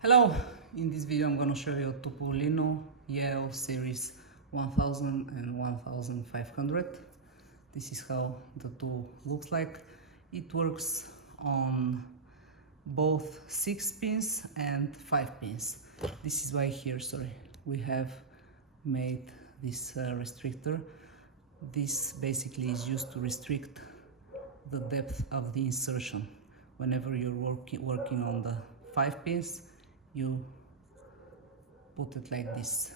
Hello, in this video I'm going to show you Topolino Yale series 1000 and 1500. This is how the tool looks like. It works on both 6 pins and 5 pins. This is why here, we have made this restrictor. This basically is used to restrict the depth of the insertion. Whenever you're working on the 5 pins, you put it like this.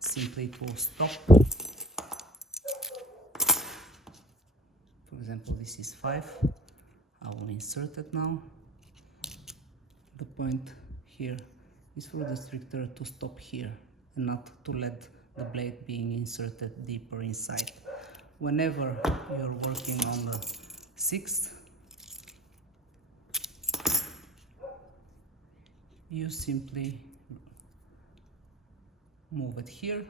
Simply it will stop. For example, this is 5. I will insert it now. The point here is for the restrictor to stop here and not to let the blade being inserted deeper inside. Whenever you're working on the 6th, you simply move it here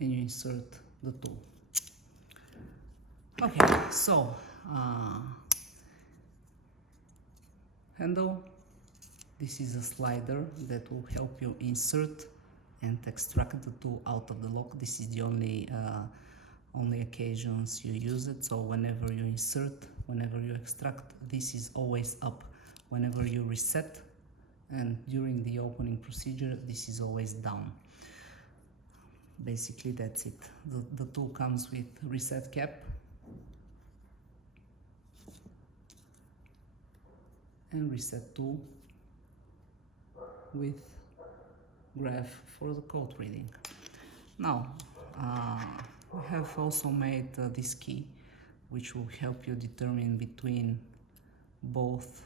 and you insert the tool. Okay, so handle. This is a slider that will help you insert and extract the tool out of the lock. This is the only occasions you use it. So whenever you insert, whenever you extract, this is always up. Whenever you reset and during the opening procedure, this is always down. Basically that's it. The tool comes with reset cap and reset tool with graph for the code reading. Now we have also made this key, which will help you determine between both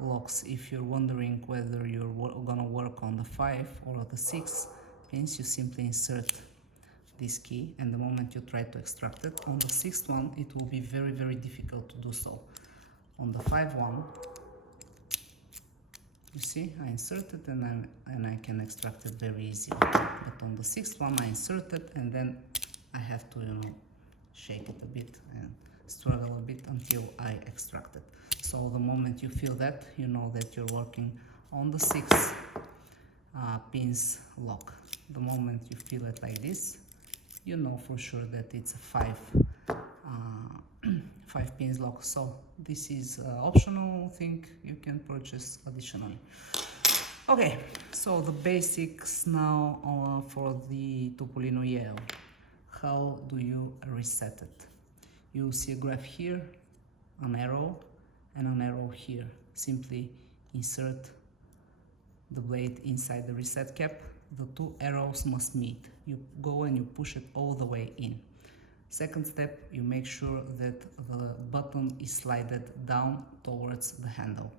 locks. If you're wondering whether you're gonna work on the 5 or the 6 pins, you simply insert this key, and the moment you try to extract it, on the 6th one it will be very difficult to do so. On the 5 one, you see, I insert it and I can extract it very easily. But on the 6th one, I insert it and then I have to, shake it a bit and struggle a bit until I extract it. So the moment you feel that, you know that you're working on the 6 pins lock. The moment you feel it like this, you know for sure that it's a 5 pins lock. So this is optional thing you can purchase additionally. Okay, so the basics now for the Topolino Yale. How do you reset it? You see a graph here, an arrow, and an arrow here. Simply insert the blade inside the reset cap. The two arrows must meet. You go and you push it all the way in. Second step, you make sure that the button is slided down towards the handle.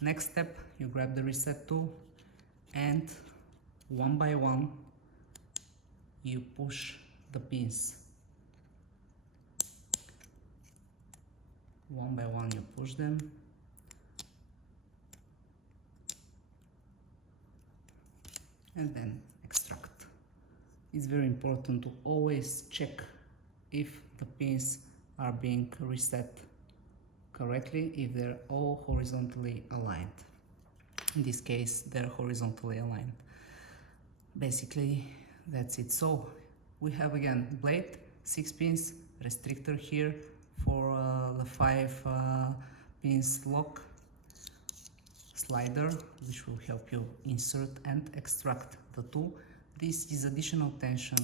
Next step, you grab the reset tool and one by one you push the pins. One by one you push them. And then extract. It's very important to always check if the pins are being reset correctly, if they're all horizontally aligned. In this case, they're horizontally aligned. Basically, that's it. So we have again blade, 6 pins, restrictor here for the 5 pins lock, slider which will help you insert and extract the tool. This is additional tension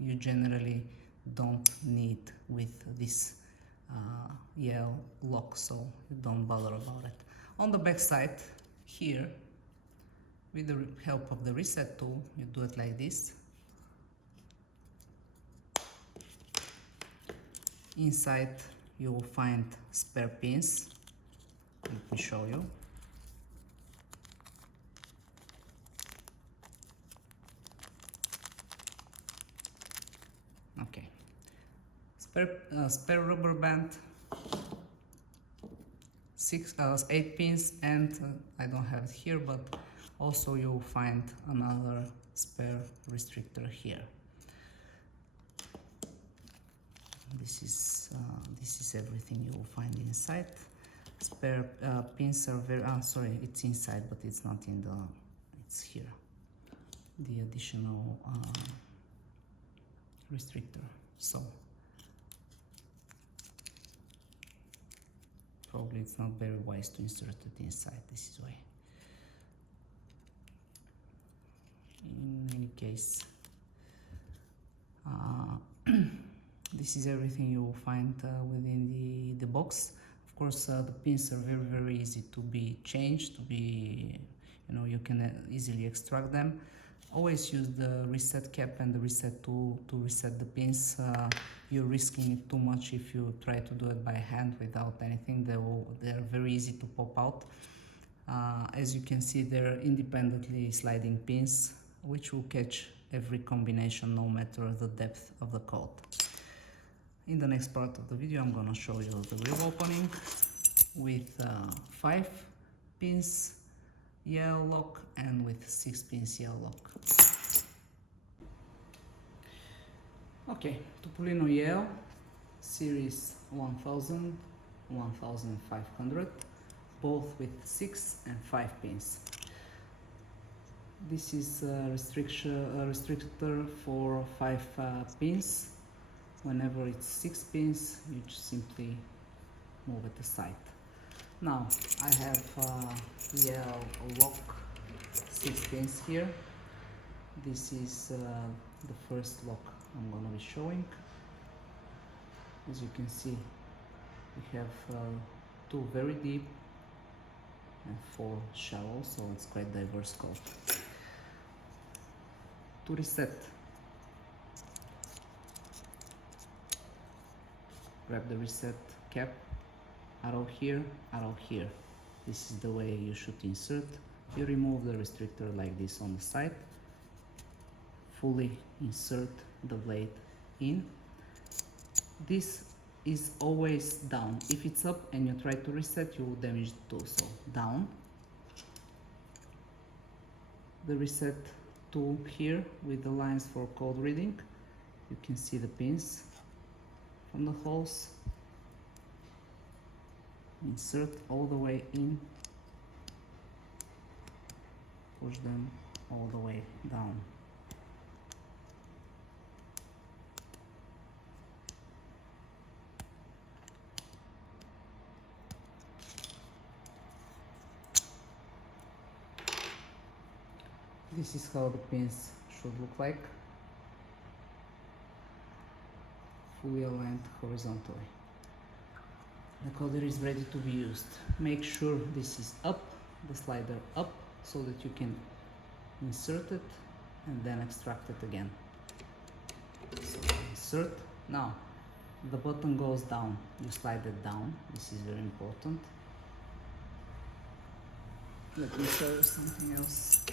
you generally don't need with this Yale lock, so you don't bother about it. On the back side here, with the help of the reset tool, you do it like this. Inside you will find spare pins. Let me show you. Okay, spare rubber band, 8 pins, and I don't have it here, but also you'll find another spare restrictor here. This is everything you will find inside. spare pins are very, sorry, it's inside, but it's not in the, it's here, the additional restrictor. So probably it's not very wise to insert it inside, this is why. In any case, this is everything you will find within the box. Of course, the pins are very easy to be changed, to be, you know, you can easily extract them. Always use the reset cap and the reset tool to reset the pins. You're risking it too much if you try to do it by hand without anything. They're very easy to pop out. As you can see, they're independently sliding pins, which will catch every combination no matter the depth of the code. In the next part of the video, I'm gonna show you the real opening with 5 pins yellow lock and with 6 pins yellow lock. Okay, Topolino yellow series 1000, 1500, both with 6 and 5 pins. This is a restrictor for 5 pins. Whenever it's 6 pins, you just simply move it aside. Now I have yellow lock 6 pins here. This is the first lock I'm going to be showing. As you can see, we have 2 very deep and 4 shallow, so it's quite diverse code. To reset, grab the reset cap, arrow here, arrow here. This is the way you should insert. You remove the restrictor like this on the side, fully insert the blade in. This is always down. If it's up and you try to reset, you will damage the tool. So down. The reset tool here with the lines for code reading. You can see the pins from the holes. Insert all the way in. Push them all the way down. This is how the pins should look like, fully aligned horizontally. The decoder is ready to be used. Make sure this is up, the slider up, so that you can insert it and then extract it again. So insert. Now the button goes down, you slide it down. This is very important. Let me show you something else.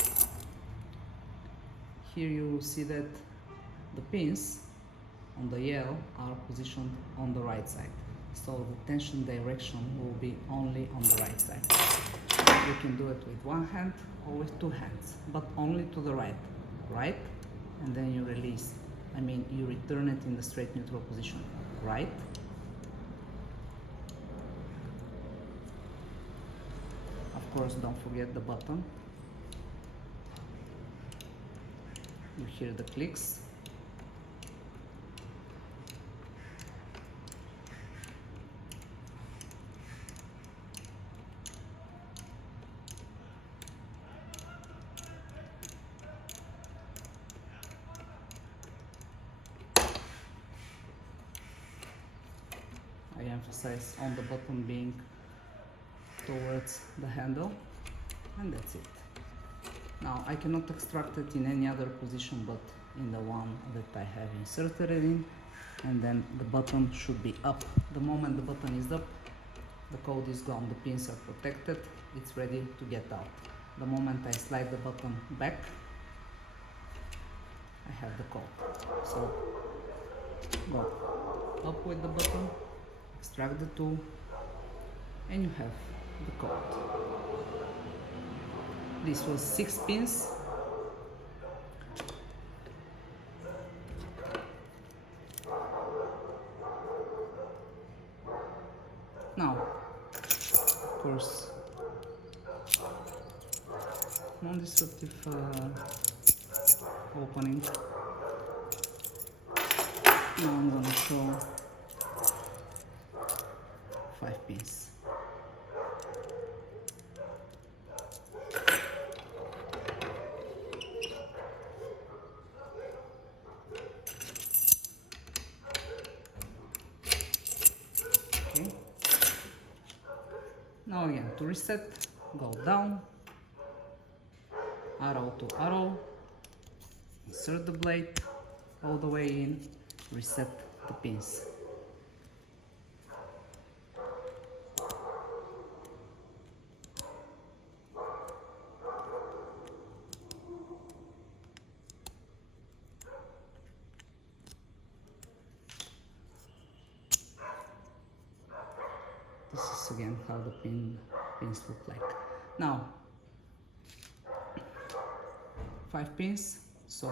Here you will see that the pins on the yellow are positioned on the right side. So the tension direction will be only on the right side. You can do it with one hand or with 2 hands, but only to the right. Right, and then you release. I mean, you return it in the straight neutral position. Right. Of course, don't forget the button. You hear the clicks. I emphasize on the button being towards the handle, and that's it. Now I cannot extract it in any other position but in the one that I have inserted it in, and then the button should be up. The moment the button is up, the code is gone, the pins are protected, it's ready to get out. The moment I slide the button back, I have the code. So go up with the button, extract the tool, and you have the code. This was 6 pins. Now course, non-destructive opening. Now I'm gonna show 5 pins. Okay. Now again, to reset, go down, arrow to arrow, insert the blade all the way in, reset the pins. This is again how the pins look like. Now 5 pins, so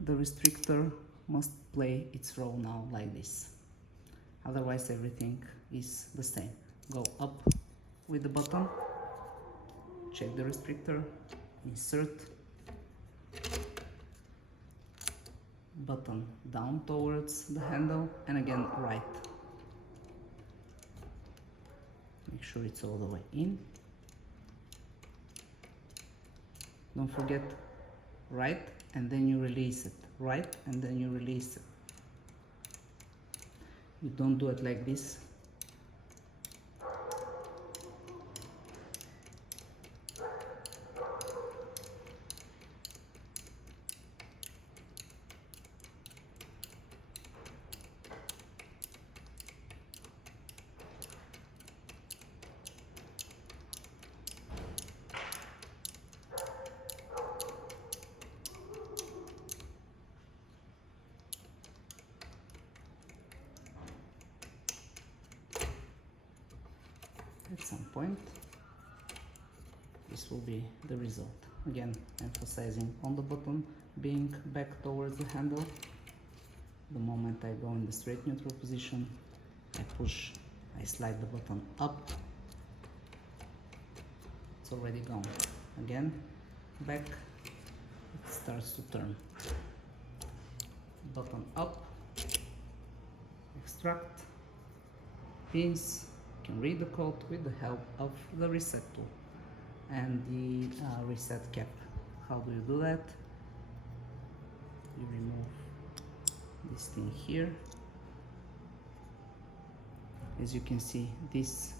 the restrictor must play its role now like this. Otherwise everything is the same. Go up with the button, check the restrictor, insert, button down towards the handle, and again right. Make sure it's all the way in. Don't forget right, and then you release it. Right, and then you release it. You don't do it like this. At some point, this will be the result. Again, emphasizing on the button being back towards the handle. The moment I go in the straight neutral position, I push, I slide the button up, it's already gone. Again, back, it starts to turn. Button up, extract, pins. You can read the code with the help of the reset tool and the reset cap. How do you do that? You remove this thing here. As you can see, this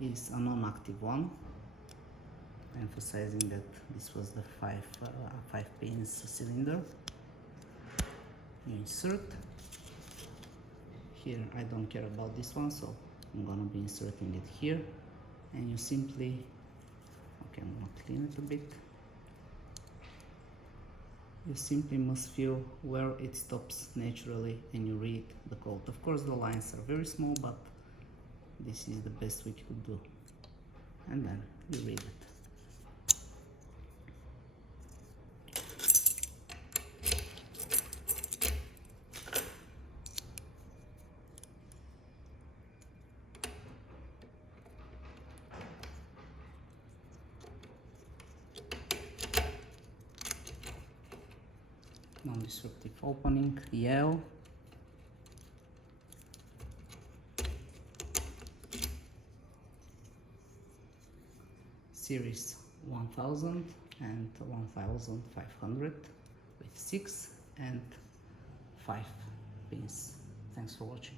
is a non-active one, emphasizing that this was the 5 pins cylinder. You insert. Here I don't care about this one, so I'm gonna be inserting it here, and you simply, okay, I'm gonna clean it a bit. You simply must feel where it stops naturally and you read the code. Of course the lines are very small, but this is the best we could do. And then you read it. Non-destructive opening, yellow. Series 1000 and 1500 with 6 and 5 pins. Thanks for watching.